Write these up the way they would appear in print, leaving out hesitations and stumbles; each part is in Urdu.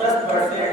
10%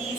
30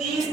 30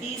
30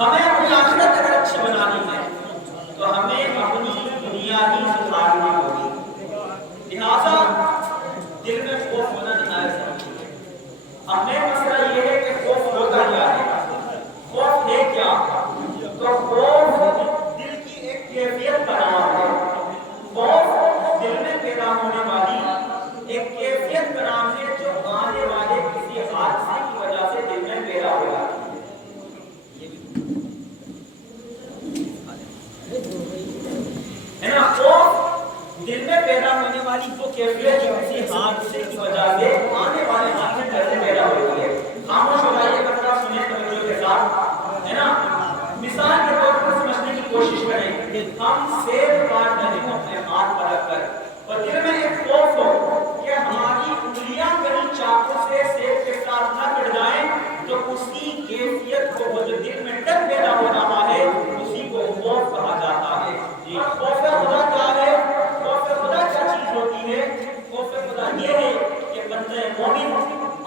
ہمیں اپنی آخرت اگر اچھی بنانی ہے تو ہمیں اپنی دنیا ہی سدھارنی ہوگی، لہٰذا دل میں خوف ہونا نہایت ضروری ہے۔ اب میں مسئلہ یہ ہے کہ خوف ہوتا کیا ہے، خوف ہے کیا؟ تو خوف دل کی ایک کیفیت کا نام ہے، خوف دل میں پیدا ہونے والی ایک کیفیت کا نام ہے جو آنے والے کسی حادثے کی وجہ سے دل میں پیدا ہو جاتی ہے۔ ہے نا، خوف دل میں پیدا ہونے والی وہ کیفیت جو کسی حادثے کی وجہ سے آنے والے حادثے سے پیدا ہوتی ہے۔ خاموش ہو جائیے، ذرا سنیں توجہ کے ساتھ، ہے نا۔ مثال کے طور پر سمجھنے کی کوشش کریں کہ ہم سیب کاٹ رہے ہوں اپنے ہاتھ پر رکھ کر، اور دل میں ایک خوف ہو کہ ہماری انگلیاں کہیں چاقو سے سیب کے ساتھ نہ کٹ جائیں، تو اسی کیفیت کو وہ جو دل میں ڈر پیدا ہو رہا ہے اسی کو خوف کہا جاتا ہے۔ اور خوف خدا کیا ہے؟ خوف خدا کیا چیز ہوتی ہے؟ خوف خدا یہ ہے کہ بندے مومن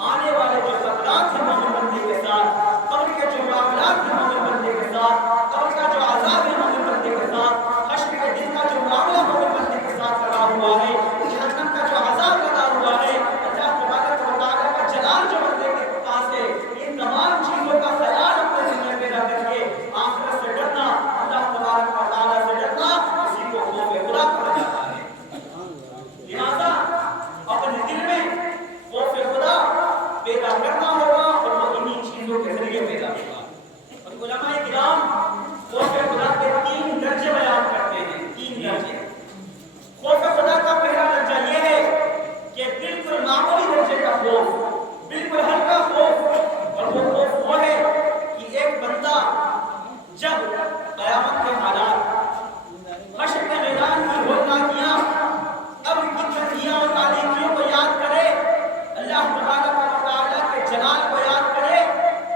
آنے والے جو خطرات ہیں مومن بندے کے ساتھ، قبر کے جو معاملات ہیں مومن بندے کے ساتھ، قبر کا جو عذاب ہے مومن بندے کے ساتھ، حشر کے دن کا جو معاملہ مومن بندے کے ساتھ لگا ہوا ہے، جہنم کا جو عذاب لگا ہوا ہے، اللہ تبارک و تعالیٰ کا جلال جو بندے کے پاس ہے، ان تمام چیزوں کا خیال اپنے دل میں پیدا کر کے آخرت سے ڈرنا، اللہ تبارک و تعالیٰ سے ڈرنا، اسی کو خوف خدا کہا جاتا ہے۔ لہذا اپنے دل میں خوف خدا پیدا کرنا ہوگا اور وہ انہی چیزوں کے ذریعے پیدا ہوگا۔ اور علماء کرام خوف خدا کے 3 درجے بیان کرتے ہیں، 3 درجے۔ خوف خدا کا پہلا درجہ یہ ہے کہ بالکل معمولی درجے کا خوف، بالکل ہلکا خوف، اور وہ خوف وہ ہے کہ ایک بندہ جب قیامت کے حالات، حشر کے میدان کی ہولناکیاں، ابر کی تندیاں اور تاریکیوں کو یاد کرے، اللہ تبارک و تعالیٰ کے جلال کو یاد کرے،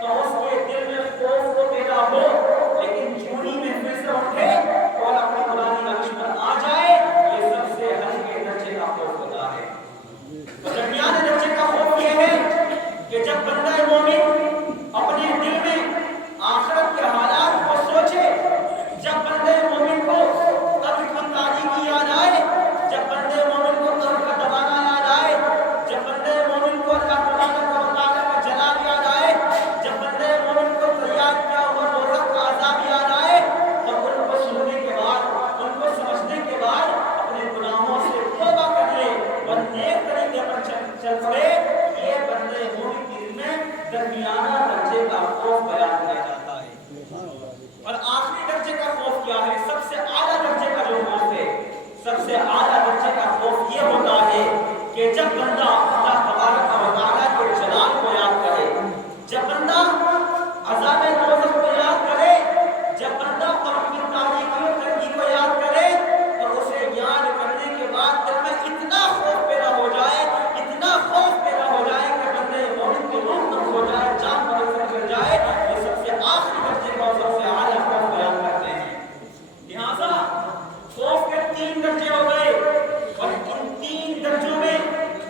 تو اس کے دل میں خوف تو پیدا ہو، لیکن چوری میں پھر سے اٹھے اور اپنی قرآنی روش پر آ جائے، یہ سب سے ہلکے درجے کا خوف ہوتا ہے۔ اور درمیانے درجے کا خوف یہ ہے کہ جب بندہ مومن اپنے دل میں آخرت کے حالات کو سوچے، جب بندے مومن کو قبر کی تاریکی یاد آئے، جب بندے مومن کو قبر کا دبانا یاد آئے، جب بندے مومن کو اللہ تبارک و تعالیٰ کا جلال یاد آئے، جب بندے مومن کو تیار کیا ہوا دوزخ کا عذاب یاد آئے، اور ان کو سننے کے بعد، ان کو سمجھنے کے بعد اپنے گناہوں سے توبہ کر لے اور نیک طریقے پر چل پڑے، یہ بندے مومن کے دل میں درمیانہ درجے کا خوف بیان کیا جاتا ہے۔ اور آخری درجے کا خوف کیا ہے؟ سب سے اعلیٰ درجے کا جو خوف ہے، سب سے اعلیٰ درجے کا خوف یہ ہوتا ہے کہ جب بندہ اللہ تبارک و تعالیٰ کے جلال کو یاد کرے، جب بندہ عذاب دوزخ کو یاد کرے، جب بندہ قبر کی تاریکی اور تنگی کو یاد کرے، اور اسے یاد کرنے کے بعد دل میں اتنا خوف پیدا ہو جائے، اتنا خوف پیدا ہو جائے کہ بندے مومن کی روح تک ہو جائے، جان بدل سے نکل جائے، یہ سب سے آخری درجے کا اور سب سے اعلیٰ خوف بیان کرتے ہیں۔ لہٰذا خوف کے 3 درجے ہو گئے، اور ان 3 درجوں میں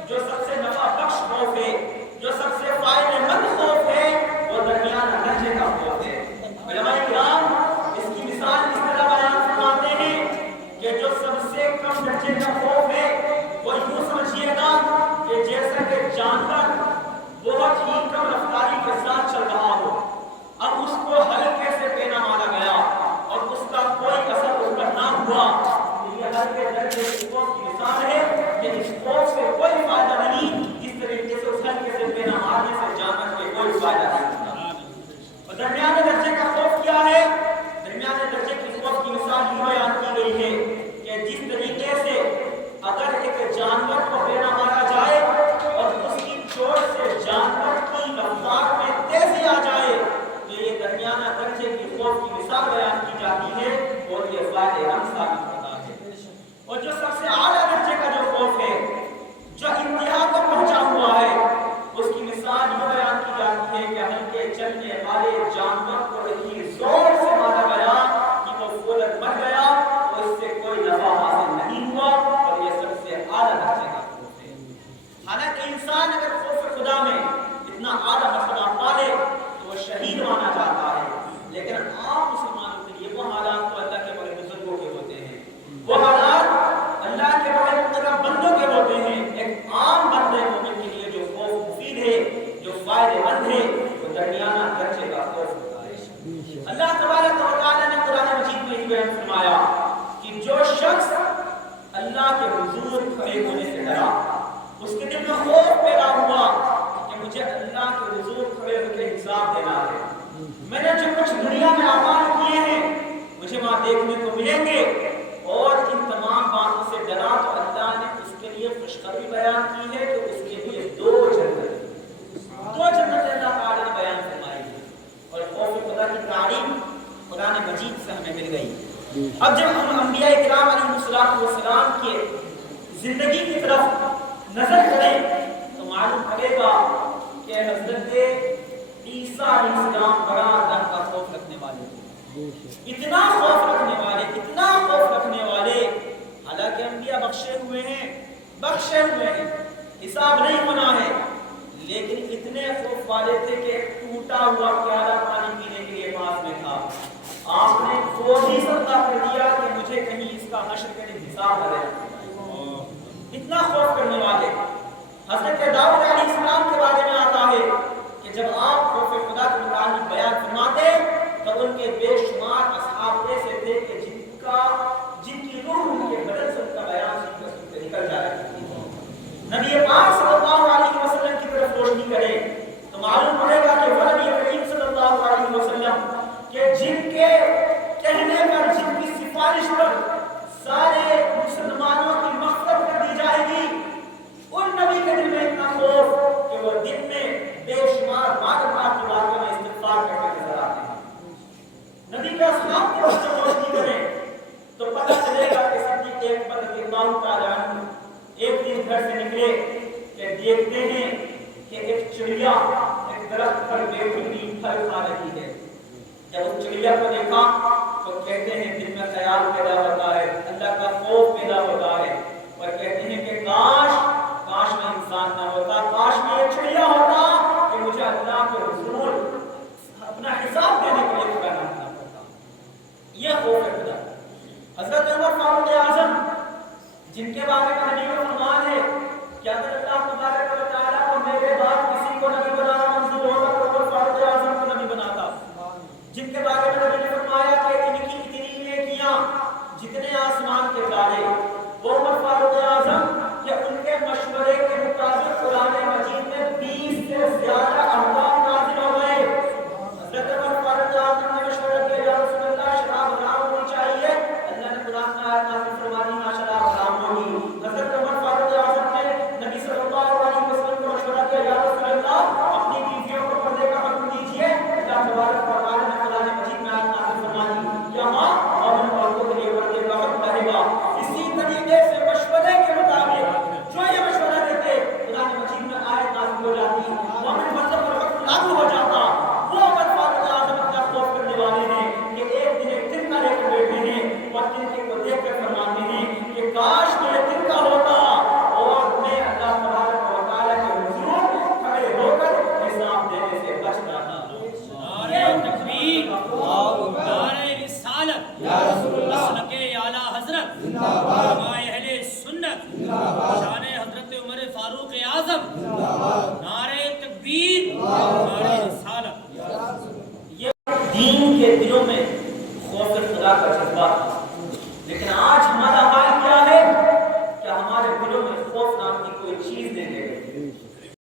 جو سب سے نفع بخش خوف ہے، جو سب سے فائدہ مند خوف ہے، وہ درمیانہ درجے کا خوف ہے۔ علماء کرام اس کی مثال اس طرح بیان فرماتے ہیں کہ جو سب سے کم درجے کا خوف ہے وہ یوں سمجھیے گا کہ جیسا کہ جانور بہت ہی کم رفتاری کے ساتھ چل رہا ہو، اب اس کو ہلکے سے پینا مارا گیا اور اس کا کوئی اثر اس پر نہ ہوا، یہ ہلکے درجے کے خوف کی مثال ہے کہ اس خوف سے کوئی فائدہ نہیں، جس طریقے سے اس ہلکے سے پینا مارنے سے جانور کے کوئی فائدہ نہیں ہوتا۔ اور درمیانے درجے کا خوف کیا ہے؟ درمیانے درجے کی خوف کی مثال یہ بیان کی گئی ہے کہ جس طریقے سے اگر ایک جانور کو پینا مارا جائے اور اس کی چوٹ سے جانور کی رفتار میں تیزی آ جائے، تو یہ درمیانہ درجے کی خوف کی مثال بیان کی جاتی ہے اور یہ فائدہ مند ثابت ہوتا ہے۔ اور جو سب سے اعلیٰ درجے کا جو خوف ہے، جو انتہا کو پہنچا ہوا ہے، اس کی مثال یہ بیان کی جاتی ہے کہ ہلکے چلنے والے جانور کو اتنی زور سے مارا گیا کہ وہ فوراً مر گیا، اور اس سے کوئی نفع حاصل نہیں ہوا، اور یہ سب سے اعلیٰ درجے کا خوف ہے۔ حالانکہ انسان اگر خوف خدا میں اتنا اعلیٰ مرتبہ پالے تو وہ شہید مانا جاتا ہے، لیکن شخص اللہ کے حضور کھڑے ہونے سے ڈرا، اس کے دل میں خوف پیدا ہوا کہ مجھے اللہ کے حضور کھڑے ہو کے حساب دینا ہے، میں نے جو کچھ دنیا میں اعمال کیے ہیں مجھے وہاں دیکھنے کو ملیں گے، اور ان تمام باتوں سے ڈرا تو اللہ نے اس کے لیے خوشخبری بیان کی ہے کہ اس کے لیے دو جنتیں اللہ تعالیٰ نے بیان فرمائی ہے، اور خوف خدا کی تعلیم قرآن مجید سے ہمیں مل گئی۔ اب جب ہم انبیاء کرام علیہ السلام کے زندگی کی طرف نظر کریں تو معلوم پڑے گا کہ حضرت عیسیٰ علیہ السلام بڑا اللہ کا خوف رکھنے والے تھے، اتنا خوف رکھنے والے، حالانکہ انبیاء بخشے ہوئے ہیں، حساب نہیں ہونا ہے، لیکن اتنے خوف والے تھے کہ ایک ٹوٹا ہوا پیالہ پانی پینے کے لیے پاس میں تھا، آپ نے وہ بھی صدقہ کر دیا کہ مجھے کہیں اس کا حشر کے دن حساب نہ رہے، اتنا خوف کرنے والے۔ حضرت داؤد علیہ السلام کے بارے میں آتا ہے کہ جب آپ خوف خدا کے متعلق بیان فرماتے تو ان کے بے شمار اصحاب ایسے تھے کہ جن کی روح کے بدن سے ان کا بیان سنتے نکل جا رہی تھی۔ نبی پاک صلی اللہ علیہ وسلم کی طرف روشنی کرے تو معلوم پڑے گا کہ وہ نبی کریم صلی اللہ علیہ وسلم کہ جن کے کہنے پر، جن کی سفارش پر سارے مسلمانوں کی مغفرت کر دی جائے گی، ان نبی کے دل میں اتنا خوف کہ وہ دن میں بے شمار بار بار کی باتوں میں استغفار کرتے نظر آتے ہیں۔ نبی کے اصحاب کی طرف جب روشنی کریں تو پتہ چلے گا کہ صدیق اکبر رضی اللہ تعالیٰ عنہ ایک دن گھر سے نکلے کہ دیکھتے ہیں کہ ایک چڑیا ایک درخت پر بیٹھی ہوئی پھل کھا رہی ہے۔ جب اس چڑیا کو دیکھا تو کہتے ہیں دل میں خیال پیدا ہوتا ہے، اللہ کا خوف پیدا ہوتا ہے، اور کہتے ہیں کہ کاش میں انسان نہ ہوتا، کاش میں ایک چڑیا ہوتا کہ مجھے اللہ کے حضور اپنا حساب دینے کے لیے کھڑا نہ ہونا پڑتا۔ یہ خوف ہے خدا۔ حضرت عمر فاروق اعظم جن کے بارے میں نبی کا فرمان ہے کہ اگر اللہ تبارک و تعالیٰ کو میرے بعد کسی کو نبی بنانا منظور ہوگا تو عمر فاروق اعظم کو نبی بناتا، جن کے بارے میں نبی نے فرمایا کہ ان کی اتنی نیکیاں جتنے آسمان کے تارے، وہ عمر فاروق اعظم کہ ان کے مشورے کے مطابق قرآن مجید میں 20 سے زیادہ احکام نازل ہو گئے۔ حضرت عمر فاروق اعظم نے مشورہ کیا یا رسول اللہ شراب حرام ہونی چاہیے، اللہ نے قرآن میں آیت نازل فرما دی ہاں شراب حرام ہوگی۔ حضرت عمر فاروق اعظم نے نبی صلی اللہ علیہ وسلم کو مشورہ کیا یا رسول اللہ اپنی بیویوں کو پردے کا حکم دیجیے، اللہ تبارک و تعالیٰ نے قرآن مجید میں آیت نازل فرما دی یہاں اور ان عورتوں کے لیے پردے کا حکم رہے گا۔ اسی طریقے سے مشورے کے مطابق جو یہ مشورہ دیتے قرآن مجید میں آیت نازل ہو جاتی، مومن مطلب پر وقت لاگو ہو جاتا۔ وہ عمر فاروق اعظم کا خوف کرنے والے ہیں کہ ایک دن کا لے کر بیٹھے ہیں اور دن کو دیکھ کر فرماتے ہیں کہ کاش میرے دن کا ہوتا اور میں اللہ تبارک و تعالیٰ کے حضور کھڑے ہو کر حساب دینے سے بچ جاتا۔ نعرہ تکبیر، نعرہ رسالت، یا رسول اللہ، مسلک اعلیٰ حضرت، زندہ باد، علماء اہل سنت، شان حضرت عمر فاروق اعظم، نعرہ تکبیر، نعرہ رسالت۔ یہ دین کے دلوں میں خوف خدا کا جذبہ تھا، لیکن آج ہمارا حال کیا ہے کہ ہمارے دلوں میں خوف نام کی کوئی چیز نہیں ہے۔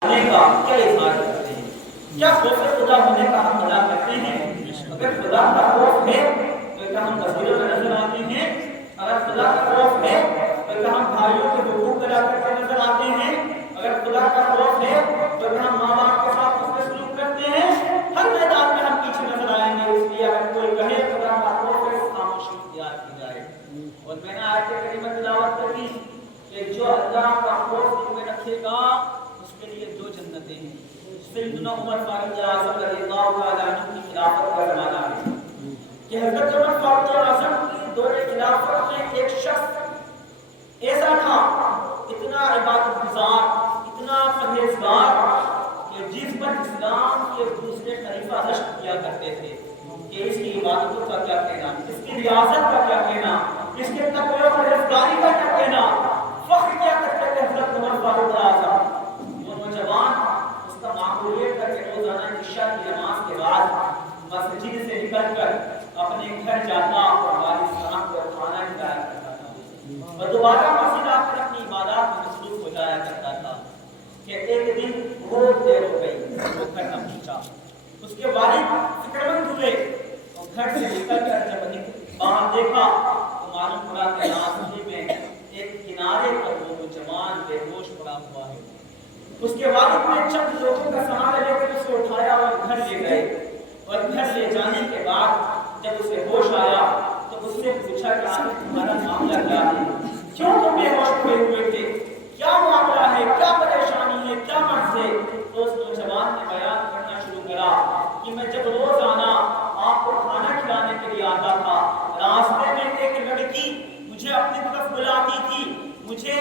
ہونے کا کیا اظہار کرتے ہیں؟ کیا خوف خدا ہونے کا ہم ادا کرتے ہیں؟ اگر خدا کا خوف ہے تو کیا ہم تصویروں میں نظر آتے ہیں؟ اگر خدا کا خوف ہے تو کیا ہم بھائیوں کے حقوق ادا کرتے نظر آتے ہیں؟ اگر خدا کا خوف ہے تو کیا ہم ماں باپ کے ساتھ اس میں سلوک کرتے ہیں؟ ہر میدان میں ہم پیچھے نظر آئیں گے۔ اس لیے اگر کوئی کہے خدا کا خوف ہے خاموشی اختیار کی جائے۔ اور میں نے آیت کریمہ تلاوت کر دی کہ جو اللہ کا خوف دل میں رکھے گا اس کے لیے دو جنتیں ہیں۔ سیدنا عمر فاروق اعظم رضی اللہ تعالیٰ عنہ کی خلافت کا زمانہ ہے کہ حضرت عمر فاروق اعظم کی دور خلافت میں ایک شخص ایسا تھا اتنا عبادت گزار، اتنا پرہیزگار کہ جس پر اسلام کے دوسرے خلیفہ رشک کیا کرتے تھے کہ اس کی عبادتوں کا کیا کہنا، اس کی ریاضت کا کیا کہنا، اس کے تقوی و پرہیزگاری کا کیا کہنا، فخر کیا کرتے تھے حضرت عمر فاروق اعظم۔ وہ نوجوان اس کا معمولیت کر کے روزانہ عشاء کی نماز کے بعد مسجد سے نکل کر اپنے گھر جاتا اور والد صاحب کو کھانا کھلایا کرتا تھا۔ دوبارہ مسجد آ کر اپنی عبادات میں مصروف ہو جایا کرتا تھا کہ ایک دن بہت دیر ہو گئی، وہ گھر نہ پہنچا۔ اس کے والد فکر مند ہوئے اور گھر سے نکل کر جب باہر دیکھا تو معلوم پڑا کہ راستے میں ایک کنارے پر وہ جوان بے ہوش پڑا ہوا ہے۔ اس کے والد نے چند لوگوں کا سہارا لے کر اسے اٹھایا اور گھر لے گئے، اور گھر لے جانے کے بعد جب اسے ہوش آیا تو اس سے پوچھا کہ آخر تمہارا معاملہ کیا ہے، کیوں تم بے ہوش پڑے ہوئے تھے، کیا معاملہ ہے، کیا پریشانی ہے، کیا مرض ہے؟ تو اس نوجوان نے بیان کرنا شروع کرا کہ میں جب روزانہ آپ کو کھانا کھلانے کے لیے آتا تھا، راستے میں ایک لڑکی مجھے اپنی طرف بلاتی تھی، مجھے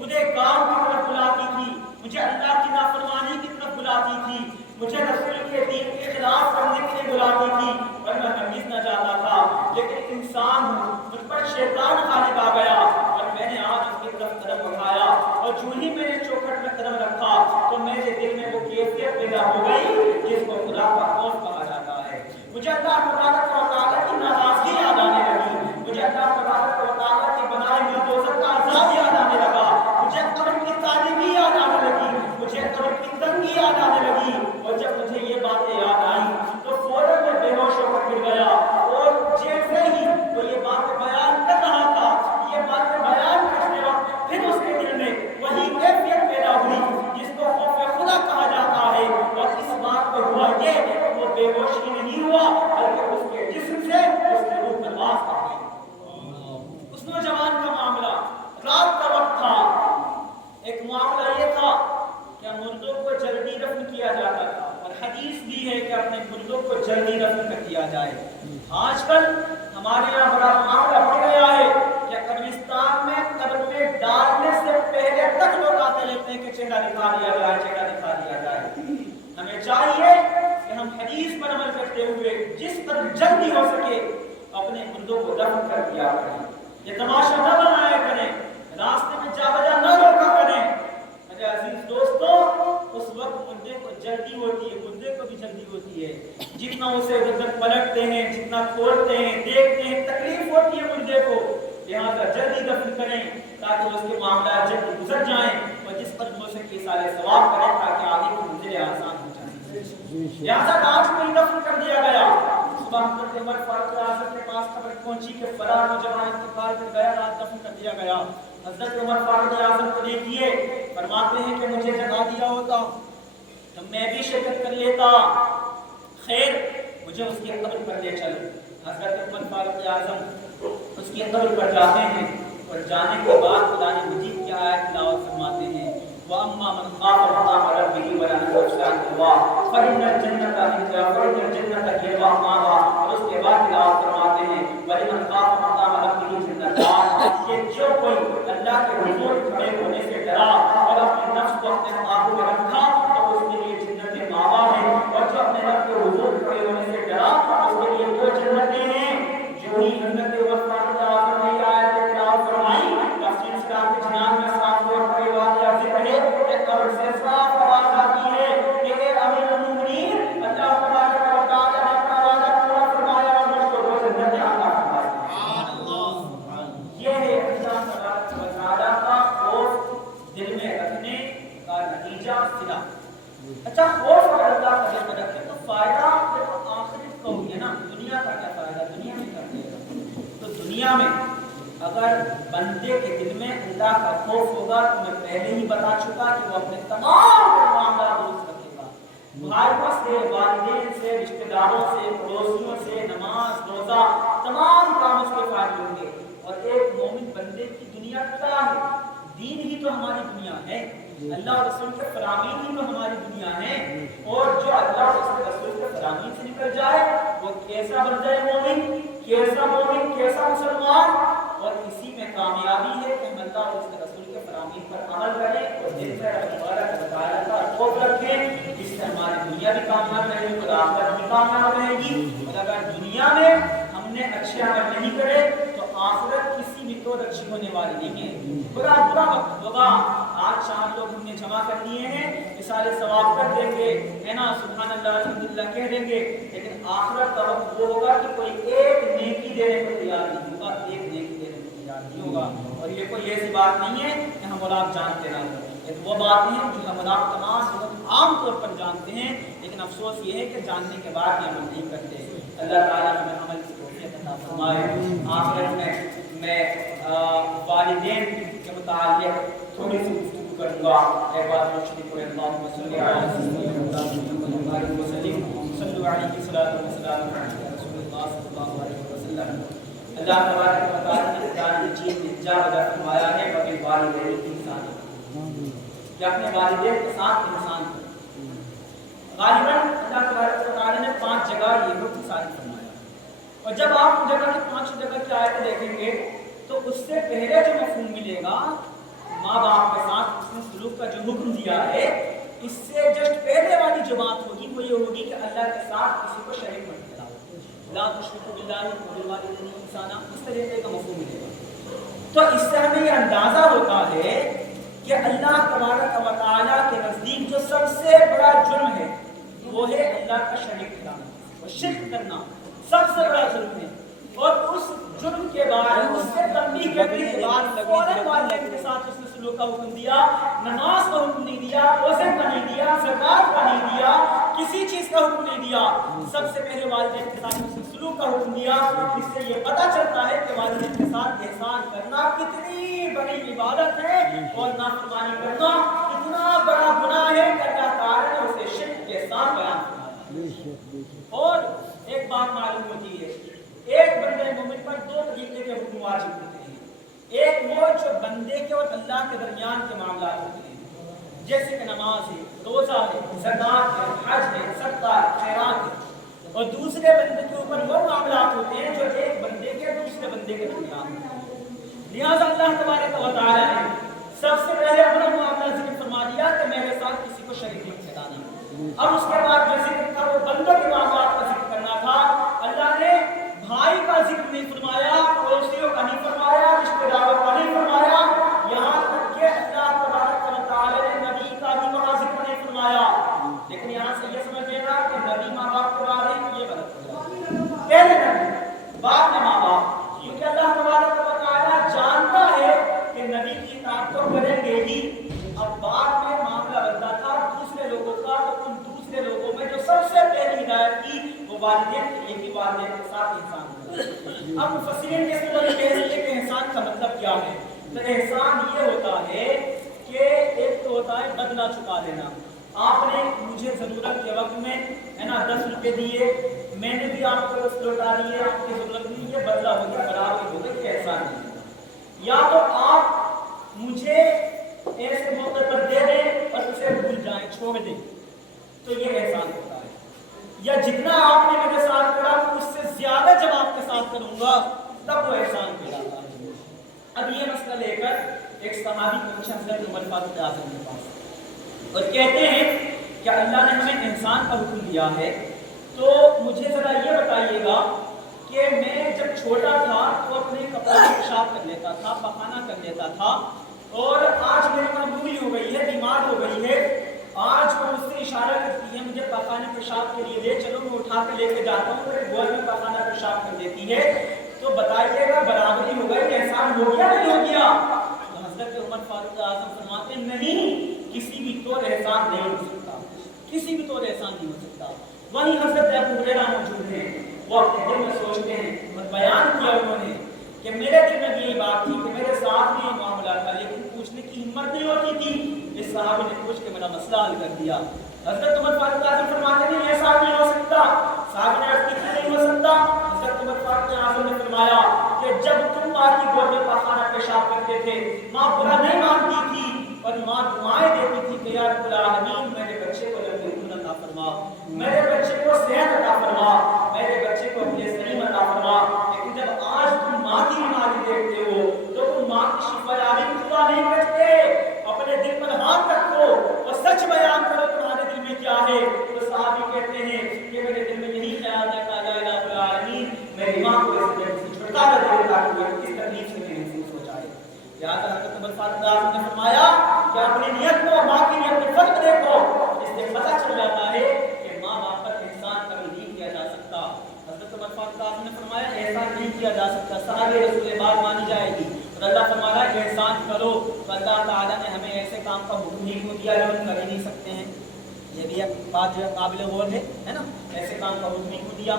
برے کام کی طرف بلاتی تھی، مجھے اللہ کی نافرمانی کی طرف بلاتی تھی، مجھے رسول کے دین کے خلاف کرنے کے لیے بلاتی تھی، اور میں ہرگز نہ جاتا تھا، لیکن انسان ہوں، مجھ پر شیطان غالب آ گیا اور میں نے آج اس کی طرف قدم اٹھایا، اور جو ہی میں نے چوکھٹ میں قدم رکھا تو میرے دل میں وہ کیفیت پیدا ہو گئی جس کو خدا کا خوف کہا جاتا ہے۔ مجھے اللہ تبارک و تعالیٰ کی ناراضگی یاد آنے لگی، مجھے اللہ تبارک و تعالیٰ کی بنائی ہوئی دوزخ کا عذاب یاد آنے لگا، مجھے قبر کی تاریکی یاد آنے لگی، مجھے قبر کی تنگی یاد آنے لگی، اور جب مجھے یہ باتیں یاد آئیں تو فوراً میں بے ہوش ہو کر گر گیا، اور جیسے ہی وہ یہ باتیں بیان کر رہا تھا، یہ باتیں بیان کرتے وقت پھر اس کے دل میں وہی کیفیت پیدا ہوئی جس کو خوف خدا کہا جاتا ہے، اور اس بات کو ہوا یہ وہ بے ہوش ہی نہیں ہوا بلکہ اس کے جسم سے اس کی روح پرواز کر گئی۔ اس نوجوان کا معاملہ رات کا وقت تھا، ایک معاملہ یہ تھا کہ مردوں کو جلدی دفن کیا جاتا تھا، اور حدیث بھی ہے کہ اپنے مردوں کو جلدی دفن کر دیا جائے۔ آج کل ہمارے یہاں بڑا معاملہ بڑھ گیا ہے کہ قبرستان میں قبر میں ڈالنے سے پہلے تک لوگ آتے رہتے ہیں کہ چہرہ دکھا دیا جائے، چہرہ دکھا دیا جائے۔ ہمیں چاہیے کہ ہم حدیث پر عمل کرتے ہوئے جس قدر جلدی ہو سکے اپنے مردوں کو دفن کر دیا کریں، یہ تماشا نہ بنایا کریں، راستے میں جا بجا نہ روکا کریں۔ میرے عزیز دوستوں، اس وقت مردے کو جلدی ہوتی ہے، مردے کو بھی جلدی ہوتی ہے، جتنا اسے ادھر پلٹتے ہیں، جتنا کھولتے ہیں، دیکھتے ہیں، تکلیف ہوتی ہے مردے کو، لہٰذا جلدی دفن کریں تاکہ اس کے معاملات جلدی گزر جائیں، اور جس پر ہو سکے سارے ثواب کریں تاکہ آگے کی منزلیں آسان ہو جائیں۔ لہٰذا رات میں دفن کر دیا گیا۔ صبح حضرت عمر فاروق اعظم کے پاس خبر پہنچی کہ فلاں نوجوان انتقال کر گیا، رات دفن کر دیا گیا۔ حضرت عمر فاروق اعظم کو دیکھیے، فرماتے ہیں کہ مجھے جگا دیا ہوتا تو میں بھی شرکت کر لیتا، خیر مجھے اس کی قبر پر لے چلو۔ حضرت عمر فاروق اعظم اس کی قبر پر جاتے ہیں، اور جانے کے بعد قرآن مجید کی آیت تلاوت فرماتے ہیں، وَأَمَّا مَنْ خَافَ مَقَامَ رَبِّهِ وَنَهَا النَّفْسَ عَنِ الْهَوَىٰ فَإِنَّ الْجَنَّةَ هِيَ الْمَأْوَىٰ۔ اور اس کے بعد تلاوت فرماتے ہیں، وَلِمَنْ خَافَ مَقَامَ رَبِّهِ جَنَّتَانِ، کہ جو کوئی اللہ کے حضور کھڑے ہونے سے ڈرا اور اپنے نفس کو اپنے قابو میں رکھا تو اس کے لیے جنت مأویٰ ہے، اور جو اپنے رب کے حضور کھڑے ہونے سے ڈرا اس کے لیے وہ جنتیں ہیں۔ جو ہی حضرت عمر فاروق اعظم نے یہ آیت تلاوت فرمائی، تفسیر صراط جنان میں صاف طور پر یہ واقعہ ذکر ہے کہ قبر سے صاف آواز آتی ہے کہ اے امیر المومنین، اللہ تبارک و تعالیٰ نے اپنا وعدہ پورا فرمایا اور مجھ کو وہ جنتیں عطا فرمائی۔ یہ ہے اللہ تبارک و تعالیٰ کا خوف دل میں رکھنے کا نتیجہ صلہ۔ اچھا، خوف اگر اللہ کا دل میں رکھے تو فائدہ پھر آخرت کو ہوگی نا، دنیا کا کیا فائدہ، دنیا میں کر دے گا۔ تو دنیا میں اگر بندے کے دل میں اللہ کا خوف ہوگا تو میں پہلے ہی بتا چکا کہ وہ اپنے تمام معاملات درست رکھے گا، بھائیوں سے، والدین سے، رشتہ داروں سے، پڑوسیوں سے، نماز روزہ تمام کام اس کے فائدے ہوں گے۔ اور ایک مومن بندے کی دنیا کیا ہے؟ دین ہی تو ہماری دنیا ہے، اللہ اور رسول کے فرامین ہی تو ہماری دنیا ہے، اور جو اللہ اور اس کے رسول کے فرامین سے نکل جائے وہ کیسا بن جائے مومن، کیسا مسلمان، اور اسی میں کامیابی ہے کہ ہم اللہ اور اس کے رسول کے فرامین پر عمل کریں اور دل سے تبارک و تعالیٰ کا خوف رکھیں، جس سے ہماری دنیا بھی کامیاب رہے گی اور آخرت بھی کامیاب رہے گی۔ اور اگر دنیا میں ہم نے اچھے عمل نہیں کرے تو آخرت کسی بھی طور اچھی ہونے والی نہیں ہے، برا وقت ہوگا۔ آج 4 لوگ ہم نے جمع کر لیے ہیں، مثال ثواب کر دیں گے، ہے نا، سبحان اللہ الحمدللہ کہہ دیں گے، لیکن آخرت کا وقت وہ ہوگا کہ کوئی ایک نیکی دینے کو تیار نہیں ہوگا، ایک نیکی دینے کو تیار قرار نہیں ہوگا. اور یہ کوئی ایسی بات نہیں ہے کہ ہم اور آپ جانتے نہ ہوں. یہ وہ بات نہیں ہے جو ہم اور آپ تمام عام طور پر جانتے ہیں, لیکن افسوس یہ ہے کہ جاننے کے بعد بھی عمل نہیں کرتے. اللہ تعالیٰ ہمیں عمل کی توفیق عطا فرمائے. آخر میں والدین کے متعلق تھوڑی سی گفتگو کروں گا. ایک بار مشرق کو اللہم صلی علیہ وسلم. اللہ تبارک و تعالی نے قرآن مجید میں جا بجا فرمایا ہے وبالوالدین احسانا, کہ اپنے والدین کے ساتھ انسان کو. غالباً اللہ تبارک و تعالی نے 5 جگہ یہ حکم صادر فرمایا, اور جب آپ ان جگہ کی 5 جگہ کی آیتیں دیکھیں گے تو اس سے پہلے جو مفہوم ملے گا ماں باپ کے ساتھ اس نے سلوک کا جو حکم دیا ہے, اس سے جسٹ پہلے والی جو بات ہوگی وہ یہ ہوگی کہ اللہ کے ساتھ کسی کو شریک مت ٹھہراؤ. لا تشرکوا باللہ وبالوالدین احسانا, اس طریقے کا مفہوم ملے گا. تو اس سے ہمیں یہ اندازہ ہوتا ہے کہ اللہ تبارک و تعالیٰ کے نزدیک جو سب سے بڑا جرم ہے وہ ہے اللہ کا شریک ٹھہرانا, اور شرک کرنا سب سے بڑا جرم ہے. اور اس جرم کے بعد اس سے تنبیہ کرنے کے بعد فوراً والدین کے ساتھ اس نے سلوک کا حکم دیا, نماز کا حکم نہیں دیا, روزے کا نہیں دیا, زکات کا نہیں دیا, کسی چیز کا حکم نہیں دیا. سب سے پہلے والدین کے ساتھ اس نے سلوک کا حکم دیا. اس سے یہ پتہ چلتا ہے کہ والدین کے ساتھ احسان کرنا کتنی بڑی عبادت ہے, اور نافرمانی کرنا کتنا بڑا گناہ ہے کہ اللہ تعالیٰ نے اسے شرک کے ساتھ بیان فرمایا. اور ایک بات معلوم ہوتی ہے, ایک بندے مومن پر 2 طریقے کے حکم واجب ہوتے ہیں. ایک وہ جو بندے کے اور اللہ کے درمیان کے معاملات ہوتے ہیں, جیسے کہ نماز ہے, روزہ ہے, زکات ہے, حج ہے, صدقہ ہے, خیرات ہے. اور دوسرے بندے کے اوپر وہ معاملات ہوتے ہیں جو ایک بندے کے دوسرے بندے کے درمیان ہوتے ہیں. لہٰذا اللہ تبارک و تعالیٰ نے سب سے پہلے اپنا معاملہ ذکر فرما دیا کہ میرے ساتھ کسی کو شریک نہیں ٹھہرانا. اب اس کے بعد جو ذکر تھا وہ بندوں کے معاملات کا ذکر کرنا تھا. اللہ نے بھائی کا ذکر نہیں فرمایا, پڑوسیوں کا نہیں فرمایا, رشتہ داروں کا نہیں فرمایا, یہاں تک کہ اللہ تبارک و تعالی نے نبی کا بھی وہاں ذکر نہیں فرمایا. لیکن یہاں سے یہ سمجھ لینا کہ نبی ماں باپ کے بارے میں یہ غلط ہو جائے. پہلے نبی بعد میں ماں باپ, کیونکہ اللہ تبارک و تعالی جانتا ہے کہ نبی کی اطاعت تو کریں گے ہی. اب بعد میں معاملہ بنتا تھا دوسرے لوگوں کا, تو ان دوسرے لوگوں میں جو سب سے پہلی ہدایت کی وہ والدین کے لیے, والدین کے ساتھ انسان. اب مفسرین اس طرح کہتے ہیں کہ احسان کا مطلب کیا ہے. تو احسان یہ ہوتا ہے کہ ایک تو ہوتا ہے بدلہ چکا دینا. آپ نے مجھے ضرورت کے وقت میں ہے نا 10 روپے دیے, میں نے بھی آپ کو لوٹا دیے, آپ کی ضرورت نہیں, یہ بدلہ ہو گیا, برابر ہو گیا, یہ احسان نہیں. یا تو آپ مجھے ایسے موقع پر دے دیں اور اسے بھول جائیں, چھوڑ دیں, تو یہ احسان ہوتا ہے. یا جتنا آپ نے میرے ساتھ کرا اس سے زیادہ جب آپ کے ساتھ کروں گا تب وہ احسان کہلاتا ہے. اب یہ مسئلہ لے کر ایک صحابی پوچھا حضرت عمر فاروق اعظم کے پاس, اور کہتے ہیں کہ اللہ نے ہمیں احسان کا حکم دیا ہے, تو مجھے ذرا یہ بتائیے گا کہ میں جب چھوٹا تھا تو اپنے کپڑے میں پیشاب کر لیتا تھا, پخانہ کر لیتا تھا, اور آج میری معمولی ہو گئی ہے, بیمار ہو گئی ہے, آج وہ مجھ سے اشارہ کرتی ہے مجھے پخانے پیشاب کے لیے لے چلو, میں اٹھا کے لے کے جاتا ہوں, پھر گول میں پخانہ پیشاب کر دیتی ہے, تو بتائیے گا برابری ہو گئی, احسان ہو گیا نہیں ہو گیا؟ تو حضرت عمر فاروق اعظم فرماتے ہیں نہیں, کسی بھی طور احسان نہیں ہو سکتا, کسی بھی طور احسان نہیں ہو سکتا. وہیں حضرت ابو ہریرہ موجود ہیں, وہ اپنے دل میں سوچتے ہیں, اور بیان کیا انہوں نے کہ میرے دل میں یہی بات تھی کہ میرے ساتھ بھی یہ معاملہ تھا, لیکن پوچھنے کی ہمت نہیں ہوتی تھی. اس صحابی نے پوچھ کے میرا مسئلہ حل کر دیا. حضرت عمر فاروق اعظم فرماتے ہیں ایسا نہیں ہو سکتا. صحابی نے عرض کی نہیں ہو سکتا. حضرت عمر فاروق اعظم نے فرمایا کہ جب تم ماں کی گود میں پخانہ پیشاب کرتے تھے, ماں برا نہیں مانتی تھی اور ماں دعائیں دیتی تھی کہ یا رب العالمین میرے بچے کو لمبی عطا فرما, میرے بچے کو صحت عطا فرما, میرے بچے کو اپنے سلیم عطا فرما. لیکن جب آج تم ماں کی بیماری دیکھتے ہو تو تم ماں کی شفا یابی کی دعا نہیں کرتے. اپنے دل پر ہاتھ رکھو اور سچ بیان کرو تمہارے دل میں کیا ہے. تو صحابی کہتے ہیں کہ میرے دل میں یہی خیال ہے کہ یا رب العالمین میری ماں کو اس جگہ سے چھٹکارا دے تاکہ وہ اس تکلیف سے بھی محفوظ ہو جائے. لہٰذا حضرت عمر فاروق اعظم نے فرمایا کہ اپنی نیت کو, ماں کی نیت میں فرق دیکھو, اس سے پتہ چل جاتا ہے کہ ماں باپ پر احسان کبھی نہیں کیا جا سکتا. حضرت عمر فاروق اعظم نے فرمایا احسان نہیں کیا جا سکتا, صحابہ رسول بات مانی جائے گی. اور اللہ فرما رہا ہے احسان کرو، تو اللہ تعالیٰ نے ہمیں ایسے کام کا حکم ہی کیوں دیا جو ہم کر ہی نہیں سکتے ہیں؟ یہ بھی ایک بات جو ہے قابل غور ہے نا، ایسے کام کا حکم ہی کیوں دیا؟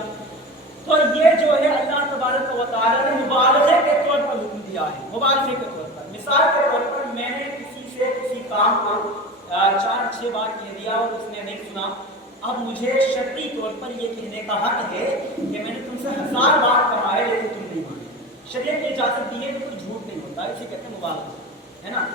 تو یہ جو ہے اللہ تبارک و تعالیٰ نے مبالغے کے طور پر حکم دیا ہے، مبالغے کے طور پر۔ مثال کے طور پر میں نے کسی سے کسی کام کو 4-6 بار کہہ دیا اور اس نے نہیں سنا، اب مجھے شرعی طور پر یہ کہنے کا حق ہے کہ میں نے تم سے 1000 بار کہا ہے لیکن تم نہیں مانے۔ شریعت نے اجازت دی ہے کہ کوئی جھوٹ نہیں ہوتا، اسے کہتے ہیں مبالغہ، ہے نا۔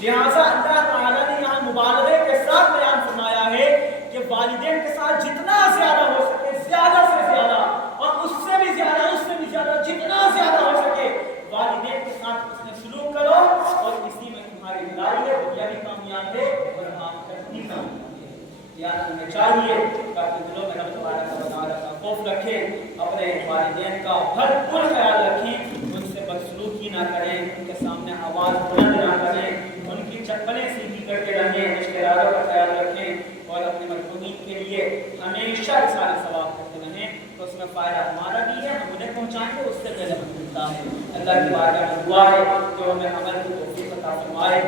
لہٰذا اللہ تعالیٰ نے یہاں مبالغے کے ساتھ بیان فرمایا ہے کہ والدین کے ساتھ جتنا زیادہ ہو سکے، زیادہ سے زیادہ، اور اس سے بھی زیادہ، اس سے بھی زیادہ، جتنا زیادہ ہو سکے والدین کے ساتھ اس نے سلوک کرو، اور اسی میں تمہاری بھلائی ہے، دنیا بھی کامیاب ہے اور آخرت بھی کامیاب ہے۔ یاد رکھنا چاہیے کہ اپنے دلوں میں رب تبارک و تعالیٰ کا خوف رکھیں، اپنے والدین کا بھرپور خیال رکھیں، ان سے بدسلوکی نہ کریں، ان کے سامنے آواز بلند نہ کریں، ان کی چپلیں سیدھی کرتے رہیں، رشتہ داروں کا خیال رکھیں، اور اپنے مرحومین کے لیے ہمیشہ اظہار ثواب کرتے رہیں، تو اس میں فائدہ ہمارا بھی ہے، ہم انہیں پہنچائیں گے، اس سے پہلے ہمیں ملتا ہے۔ اللہ کی بارگاہ میں دعا ہے کہ ہمیں عمل کی توفیق عطا فرمائے۔